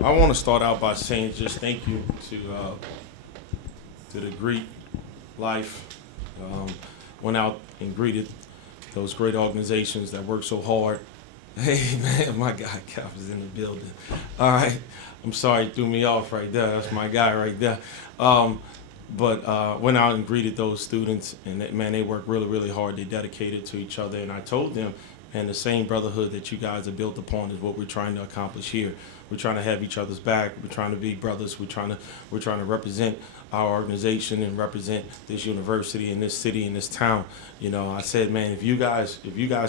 I want to start out by saying just thank you to the Greek life. Um, Went out and greeted those great organizations that work so hard. Hey man, my guy Cap is in the building. All right, I'm sorry, you threw me off right there. That's my guy right there. But went out and greeted those students, and man, they work really, really hard. They dedicated to each other, and I told them, and the same brotherhood that you guys are built upon is what we're trying to accomplish here. We're trying to have each other's back. We're trying to be brothers. We're trying to represent our organization and represent this university and this city and this town. You know, I said, man, if you guys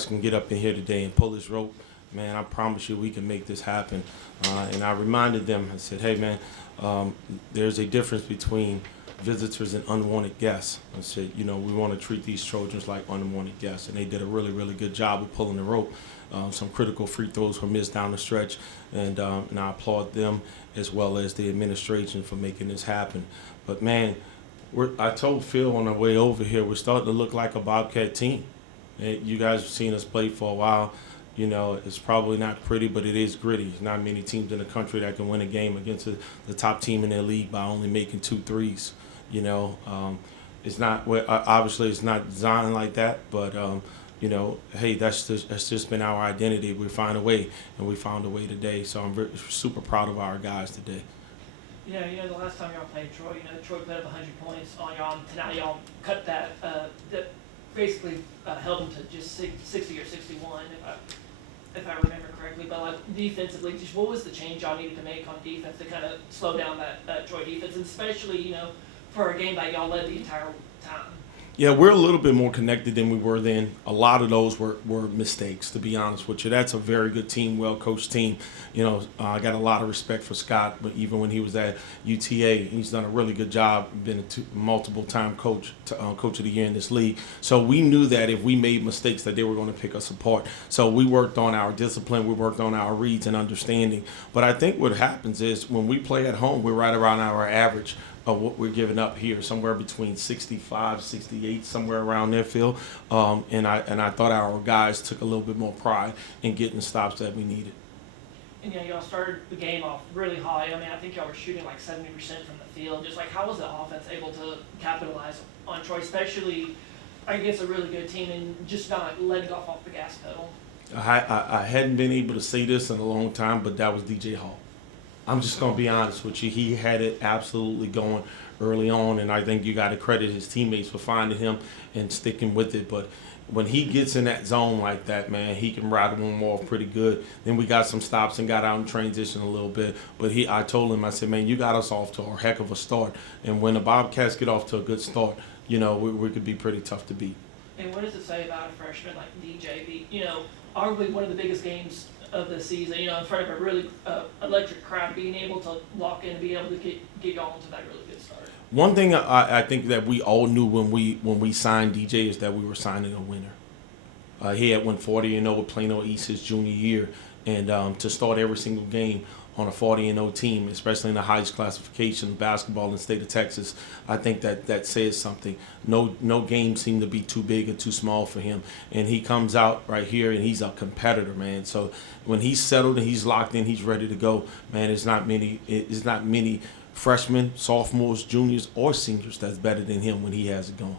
can get up in here today and pull this rope, man, I promise you we can make this happen. And I reminded them. I said, hey, man, there's a difference between visitors and unwanted guests. I said, you know, we want to treat these Trojans like unwanted guests, and they did a really, really good job of pulling the rope. Some critical free throws were missed down the stretch, and I applaud them as well as the administration for making this happen. But man, I told Phil on our way over here, we're starting to look like a Bobcat team. You guys have seen us play for a while. You know, it's probably not pretty, but it is gritty. There's not many teams in the country that can win a game against the top team in their league by only making 2 threes. You know, it's not obviously it's not designed like that, but you know, hey, that's just been our identity. We find a way, and we found a way today. So I'm super proud of our guys today. Yeah, the last time y'all played Troy, Troy put up 100 points on y'all, and tonight y'all cut that, that basically held them to just 60 or 61, if I remember correctly. But like defensively, just what was the change y'all needed to make on defense to kind of slow down that Troy defense, and especially for a game that y'all led the entire time? Yeah, we're a little bit more connected than we were then. A lot of those were mistakes, to be honest with you. That's a very good team, well-coached team. You know, I got a lot of respect for Scott, but even when he was at UTA, he's done a really good job, been a multiple-time coach of the year in this league. So we knew that if we made mistakes that they were going to pick us apart. So we worked on our discipline, we worked on our reads and understanding. But I think what happens is when we play at home, we're right around our average of what we're giving up here, somewhere between 65, 68, somewhere around there, Phil. And I thought our guys took a little bit more pride in getting the stops that we needed. And y'all started the game off really high. I mean, I think y'all were shooting like 70% from the field. Just like, how was the offense able to capitalize on Troy, especially against a really good team, and just not letting off the gas pedal? I hadn't been able to say this in a long time, but that was DJ Hall. I'm just going to be honest with you. He had it absolutely going early on, and I think you got to credit his teammates for finding him and sticking with it. But when he gets in that zone like that, man, he can rattle them off pretty good. Then we got some stops and got out in transition a little bit. But I told him, I said, man, you got us off to a heck of a start. And when the Bobcats get off to a good start, we could be pretty tough to beat. And what does it say about a freshman like DJ? Arguably one of the biggest games of the season, in front of a really electric crowd, being able to lock in and be able to get going to that really good start. One thing I think that we all knew when we signed DJ is that we were signing a winner. He had went 40-0 with Plano East his junior year, and to start every single game on a 40-0 team, especially in the highest classification basketball in the state of Texas, I think that says something. No game seemed to be too big or too small for him, and he comes out right here and he's a competitor, man. So when he's settled and he's locked in, he's ready to go, man. It's not many freshmen, sophomores, juniors, or seniors that's better than him when he has it going.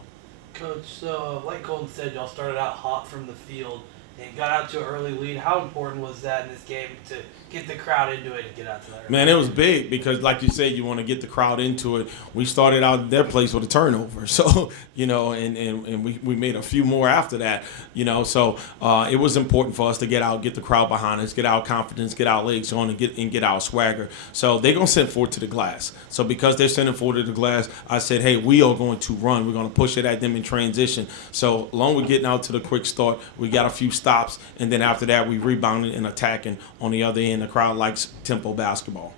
Coach, so like Colton said, y'all started out hot from the field and got out to an early lead. How important was that in this game to get the crowd into it and get out to that? Man, it was big because, like you said, you want to get the crowd into it. We started out their place with a turnover, so and we made a few more after that, So it was important for us to get out, get the crowd behind us, get our confidence, get our legs on, and get our swagger. So they're gonna send forward to the glass. So because they're sending forward to the glass, I said, hey, we are going to run. We're gonna push it at them in transition. So along with getting out to the quick start, we got a few stops, and then after that, we rebounded and attacking on the other end. The crowd likes tempo basketball.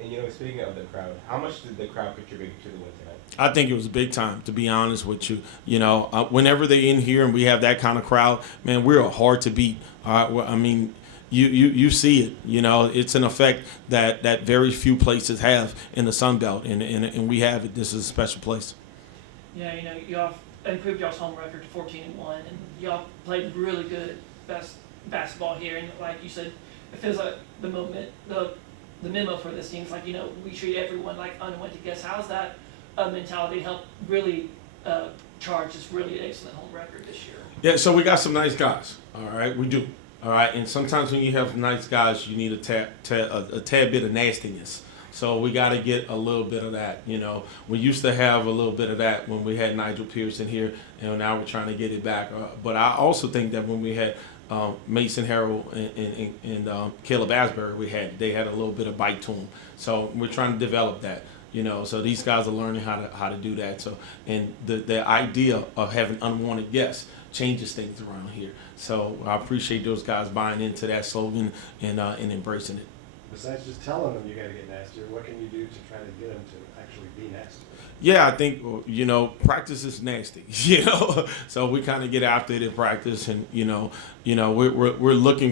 And speaking of the crowd, how much did the crowd contribute to the win tonight? I think it was big time, to be honest with you. Whenever they're in here and we have that kind of crowd, man, we're hard to beat. I mean, you see it. It's an effect that very few places have in the Sun Belt, and we have it. This is a special place. Yeah, y'all improved y'all's home record to 14-1, and y'all played really good basketball here. And like you said, it feels like the the memo for this team is like, we treat everyone like unwanted guests. How's that mentality help really charge this really excellent home record this year? Yeah, so we got some nice guys. All right, we do. All right, and sometimes when you have nice guys, you need a tad bit of nastiness. So we got to get a little bit of that. We used to have a little bit of that when we had Nigel Pearson here, and now we're trying to get it back. But I also think that when we had Mason Harrell and Caleb Asbury, they had a little bit of bite to them. So we're trying to develop that. So these guys are learning how to do that. So, and the idea of having unwanted guests changes things around here. So I appreciate those guys buying into that slogan and embracing it. Besides just telling them you got to get nastier, what can you do to try to get them to actually be nasty? Yeah, I think practice is nasty. So we kind of get after it in practice, and we're looking.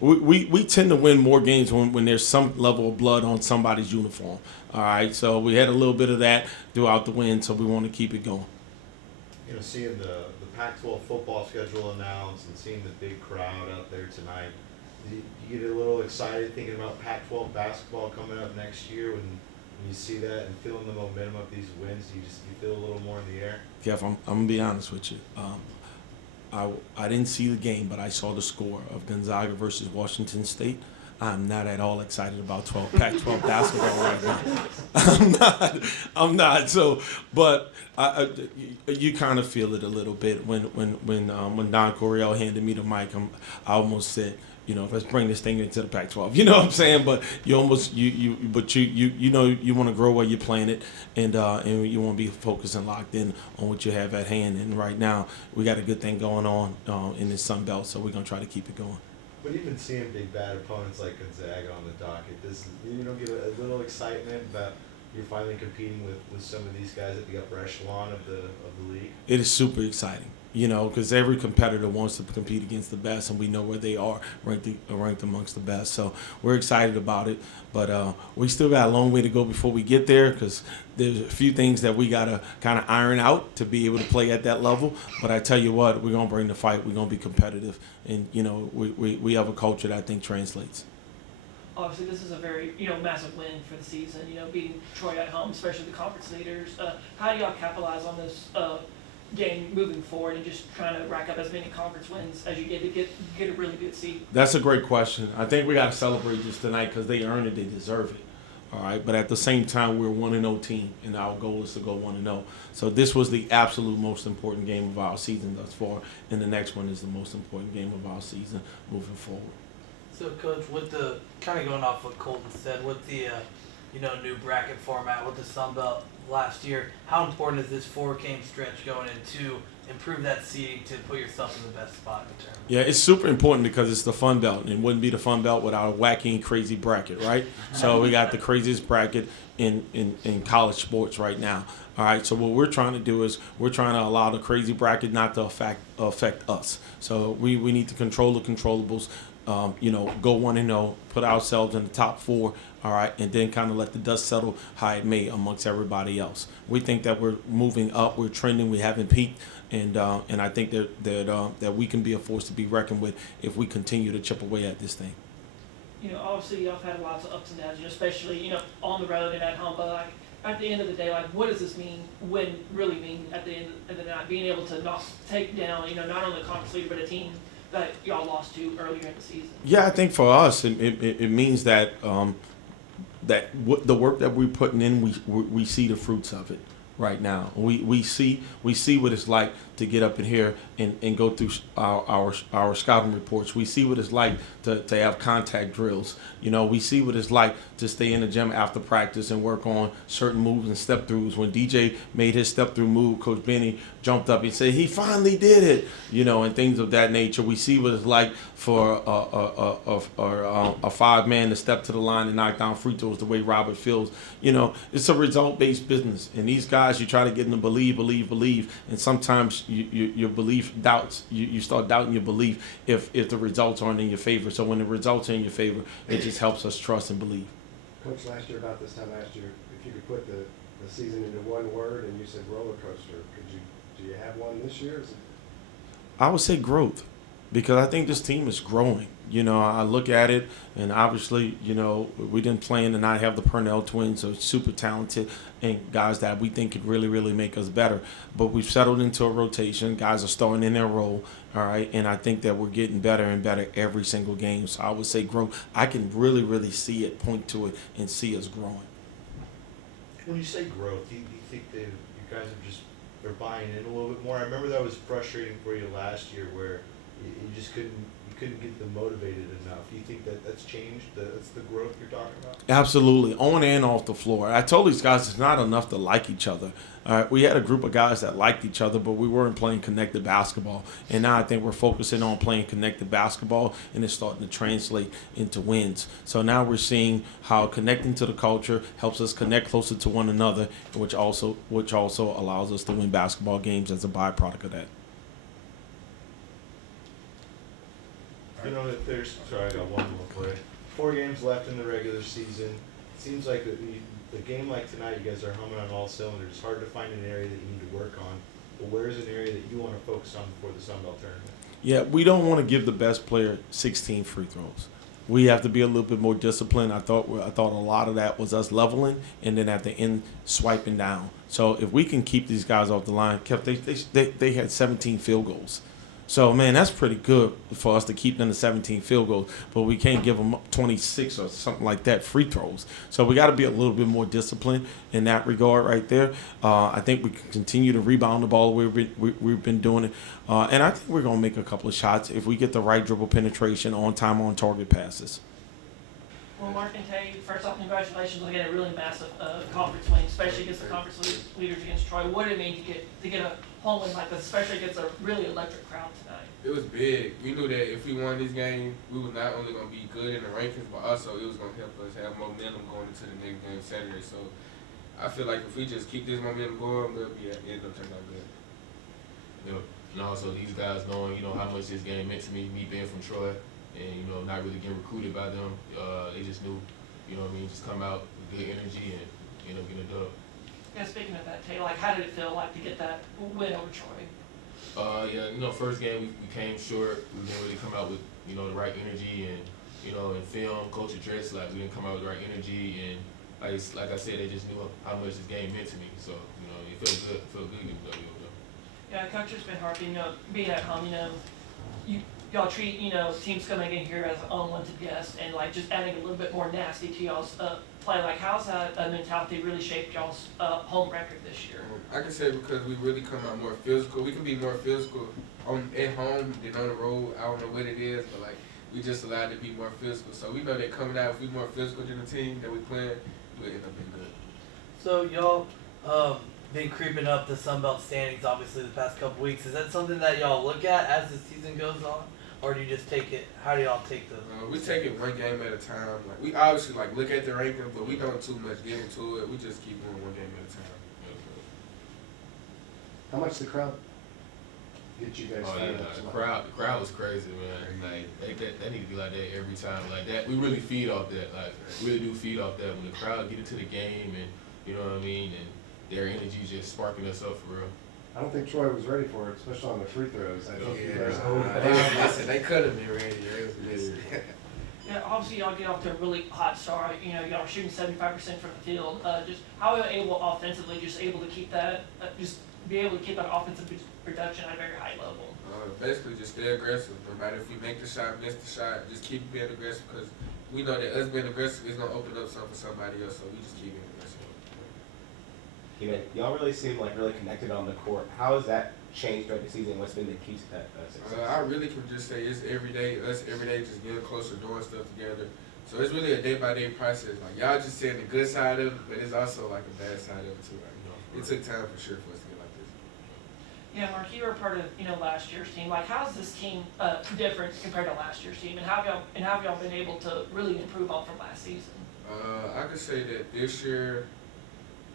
We tend to win more games when there's some level of blood on somebody's uniform. All right, so we had a little bit of that throughout the win, so we want to keep it going. Seeing the Pac-12 football schedule announced and seeing the big crowd out there tonight, do you get a little excited thinking about Pac-12 basketball coming up next year when you see that and feeling the momentum of these wins? You feel a little more in the air? Jeff, I'm gonna be honest with you. I didn't see the game, but I saw the score of Gonzaga versus Washington State. I'm not at all excited about Pac-12 basketball right now. I'm not. So, but you kind of feel it a little bit when Don Coryell handed me the mic. I almost said, let's bring this thing into the Pac-12. You know what I'm saying? But you almost you want to grow while you're playing it, and you want to be focused and locked in on what you have at hand. And right now we got a good thing going on in the Sun Belt, so we're gonna try to keep it going. But even seeing big bad opponents like Gonzaga on the docket, does get a little excitement about you're finally competing with some of these guys at the upper echelon of the league? It is super exciting, because every competitor wants to compete against the best, and we know where they are ranked amongst the best. So we're excited about it, but we still got a long way to go before we get there, because there's a few things that we got to kind of iron out to be able to play at that level. But I tell you what, we're going to bring the fight. We're going to be competitive, and we have a culture that I think translates. Obviously, this is a very massive win for the season. Beating Troy at home, especially the conference leaders. How do y'all capitalize on this game moving forward and just trying to rack up as many conference wins as you get to get a really good seed? That's a great question. I think we got to celebrate this tonight because they earned it, they deserve it. All right, but at the same time, we're a 1-0 team, and our goal is to go 1-0. So this was the absolute most important game of our season thus far, and the next one is the most important game of our season moving forward. So, Coach, with the kind of going off what Colton said, with the new bracket format with the Sun Belt last year, how important is this 4-game stretch going in to improve that seeding to put yourself in the best spot in the tournament? Yeah, it's super important because it's the Fun Belt, and it wouldn't be the Fun Belt without a wacky and crazy bracket, right? So we got the craziest bracket in college sports right now. All right, so what we're trying to do is we're trying to allow the crazy bracket not to affect us. So we need to control the controllables. Go 1-0, put ourselves in the top 4, all right, and then kind of let the dust settle how it may amongst everybody else. We think that we're moving up, we're trending, we haven't peaked, and I think that we can be a force to be reckoned with if we continue to chip away at this thing. Obviously y'all have had lots of ups and downs, especially on the road and at home, but at the end of the day, what does this mean? Really mean at the end of the night, being able to not take down, not only the conference leader but a team that y'all lost to earlier in the season? Yeah, I think for us, it means that the work that we're putting in, we see the fruits of it right now. We see what it's like to get up in here and go through our scouting reports. We see what it's like to have contact drills. We see what it's like to stay in the gym after practice and work on certain moves and step throughs. When DJ made his step through move, Coach Benny jumped up and said he finally did it. And things of that nature. We see what it's like for a 5-man to step to the line and knock down free throws the way Robert feels. It's a result-based business, and these guys, you try to get them to believe, and sometimes your belief doubts. You start doubting your belief if the results aren't in your favor. So when the results are in your favor, it just helps us trust and believe. Coach, last year, about this time last year, if you could put the season into one word and you said roller coaster, do you have one this year? I would say growth. because I think this team is growing. You know, I look at it, and obviously, you know, we didn't plan to not have the Purnell twins, so super talented and guys that we think could really, really make us better. But we've settled into a rotation. Guys are starting in their role, all right, and I think that we're getting better and better every single game. So I would say growth. I can really, really see it, point to it, and see us growing. When you say growth, do you think that you guys are buying in a little bit more? I remember that was frustrating for you last year, where you just couldn't get them motivated enough. Do you think that that's changed? That's the growth you're talking about? Absolutely, on and off the floor. I told these guys it's not enough to like each other. All right, we had a group of guys that liked each other, but we weren't playing connected basketball. And now I think we're focusing on playing connected basketball, and it's starting to translate into wins. So now we're seeing how connecting to the culture helps us connect closer to one another, which also allows us to win basketball games as a byproduct of that. You know that there's, sorry, I got one more for you. 4 games left in the regular season. It seems like a game like tonight, you guys are humming on all cylinders. It's hard to find an area that you need to work on. But where's an area that you want to focus on before the Sun Belt tournament? Yeah, we don't want to give the best player 16 free throws. We have to be a little bit more disciplined. I thought a lot of that was us leveling and then at the end swiping down. So if we can keep these guys off the line, they had 17 field goals. So, man, that's pretty good for us to keep them to 17 field goals, but we can't give them 26 or something like that free throws. So we got to be a little bit more disciplined in that regard right there. I think we can continue to rebound the ball the way we've been doing it. And I think we're going to make a couple of shots if we get the right dribble penetration, on-time, on-target passes. Well, Mark and Tay, first off, congratulations on getting a really massive conference win, especially against the conference leaders against Troy. What did it mean to get a home win like this, especially against a really electric crowd tonight? It was big. We knew that if we won this game, we were not only going to be good in the rankings, but also it was going to help us have momentum going into the next game Saturday. So I feel like if we just keep this momentum going, we'll be end up turning out good. You know, and also these guys knowing, you know, how much this game meant to me being from Troy, and you know, not really getting recruited by them. They just knew, you know what I mean, just come out with good energy and end up getting a dub. Yeah, speaking of that, Tay, like, how did it feel like to get that win over Troy? Yeah, you know, first game we came short. We didn't really come out with, you know, the right energy, and you know, in film, coach addressed like we didn't come out with the right energy, and like I said, they just knew how much this game meant to me. So you know, it felt good. It felt good getting W over them. Yeah, coach, it's been hard, you know, being at home, you know, y'all treat, you know, teams coming in here as unwanted guests and like just adding a little bit more nasty to y'all's play. Like, how's that mentality really shaped y'all's home record this year? I can say because we really come out more physical. We can be more physical at home than on the road. I don't know what it is, but like we just allowed to be more physical. So we know that coming out, if we more physical than the team that we playing, we'll end up being good. So y'all been creeping up the Sun Belt standings obviously the past couple weeks. Is that something that y'all look at as the season goes on? Or do you just take it, how do y'all take those? We take it one game at a time. Like we obviously like look at the ranking, but we don't too much get into it. We just keep going one game at a time. How much the crowd get you guys Oh fired yeah, up? the crowd was crazy, man. Like that need to be like that every time. Like that, we really feed off that. Like really do feed off that when the crowd get into the game, and you know what I mean, and their energy just sparking us up for real. I don't think Troy was ready for it, especially on the free throws. I think you guys Listen, they could have been ready. They was missing. Yeah, obviously y'all get off to a really hot start. You know, y'all are shooting 75% from the field. Just how are you able offensively, just able to keep that, just be able to keep that offensive production at a very high level? Basically, just stay aggressive. No matter if we make the shot, miss the shot, just keep being aggressive because we know that us being aggressive is gonna open up something for somebody else. So we just keep being aggressive. You know, y'all really seem like really connected on the court. How has that changed during the season? What's been the key to that success? I really can just say it's every day, us every day just getting closer, doing stuff together. So it's really a day-by-day process. Like, y'all just saying the good side of it, but it's also like a bad side of it too. Like, you know, it took time for sure for us to get like this. Yeah, Mark, you were a part of, you know, last year's team. Like, how's this team different compared to last year's team, and how have y'all been able to really improve on from last season? I could say that this year,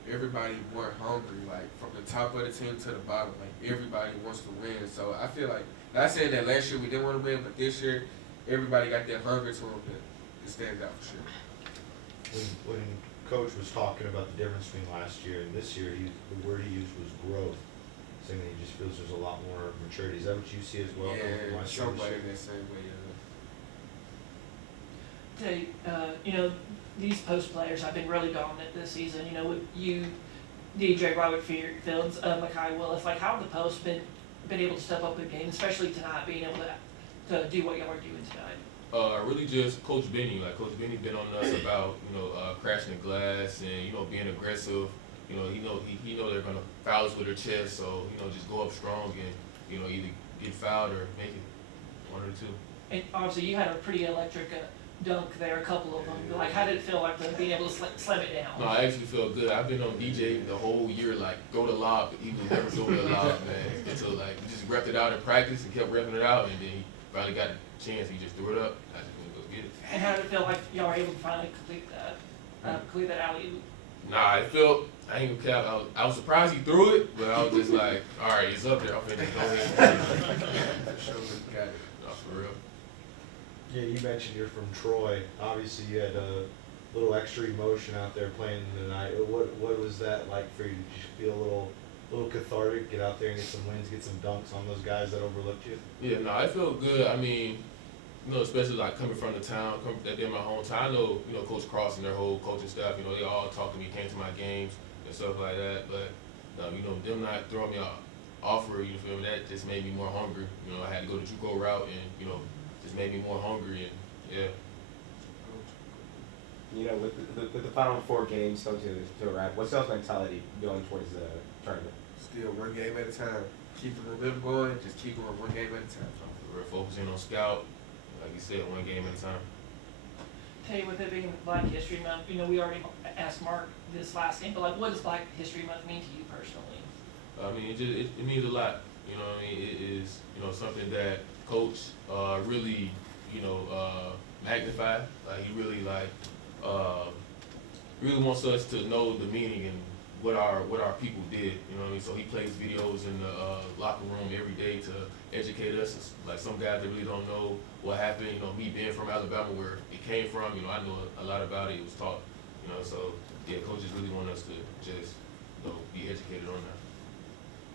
everybody more hungry, like from the top of the team to the bottom. Like everybody wants to win. So I feel like, not saying that last year we didn't want to win, but this year everybody got that hunger to them that stands out for sure. When Coach was talking about the difference between last year and this year, the word he used was growth. saying that he just feels there's a lot more maturity. Is that what you see as well? Yeah, From last year to this somebody year? that same way. You know, these post players have been really dominant this season. You know, with you, DJ, Robert Fields, Makai Willis, like how have the posts been able to step up in games, especially tonight, being able to do what y'all are doing tonight? Really just Coach Benny. Like Coach Benny been on us about, crashing the glass and, being aggressive. He know they're gonna foul us with their chest, so, just go up strong and, either get fouled or make it one or two. And obviously, you had a pretty electric dunk there, a couple of them. Like, how did it feel like being able to slam it down? No, I actually feel good. I've been on DJ the whole year, like, throw the lob, but he would never throw the lob, man. Until, like, we just repped it out in practice and kept repping it out, and then he finally got a chance. He just threw it up. I just went to go get it. And how did it feel like y'all were able to finally complete that alley-oop? Nah, it felt, I ain't gonna cap, I was surprised he threw it, but I was just like, all right, it's up there. I'm finna go ahead. For sure, we got it. No, for real. Yeah, you mentioned you're from Troy. Obviously, you had a little extra emotion out there playing tonight. What was that like for you? Did you feel a little cathartic? Get out there and get some wins, get some dunks on those guys that overlooked you? Yeah, no, I felt good. I mean, especially like coming from the town, that in my hometown. I know, Coach Cross and their whole coaching staff, they all talked to me, came to my games and stuff like that. But, them not throwing me an offer, you feel me, that just made me more hungry. I had to go the JUCO route and, just made me more hungry and, yeah. With the final 4 games coming to a wrap, what's y'all's mentality going towards the tournament? Still one game at a time. Keep the momentum going. Just keep going one game at a time. We're focusing on scout, like you said, one game at a time. Tell you, with it being Black History Month, we already asked Mark this last game, but like, what does Black History Month mean to you personally? I mean, it means a lot. It is, something that Coach really, magnified. Like he really really wants us to know the meaning and what our people did. So he plays videos in the locker room every day to educate us. It's like some guys that really don't know what happened. Me being from Alabama, where it came from, I know a lot about it. It was taught. So yeah, coaches really want us to just be educated on that.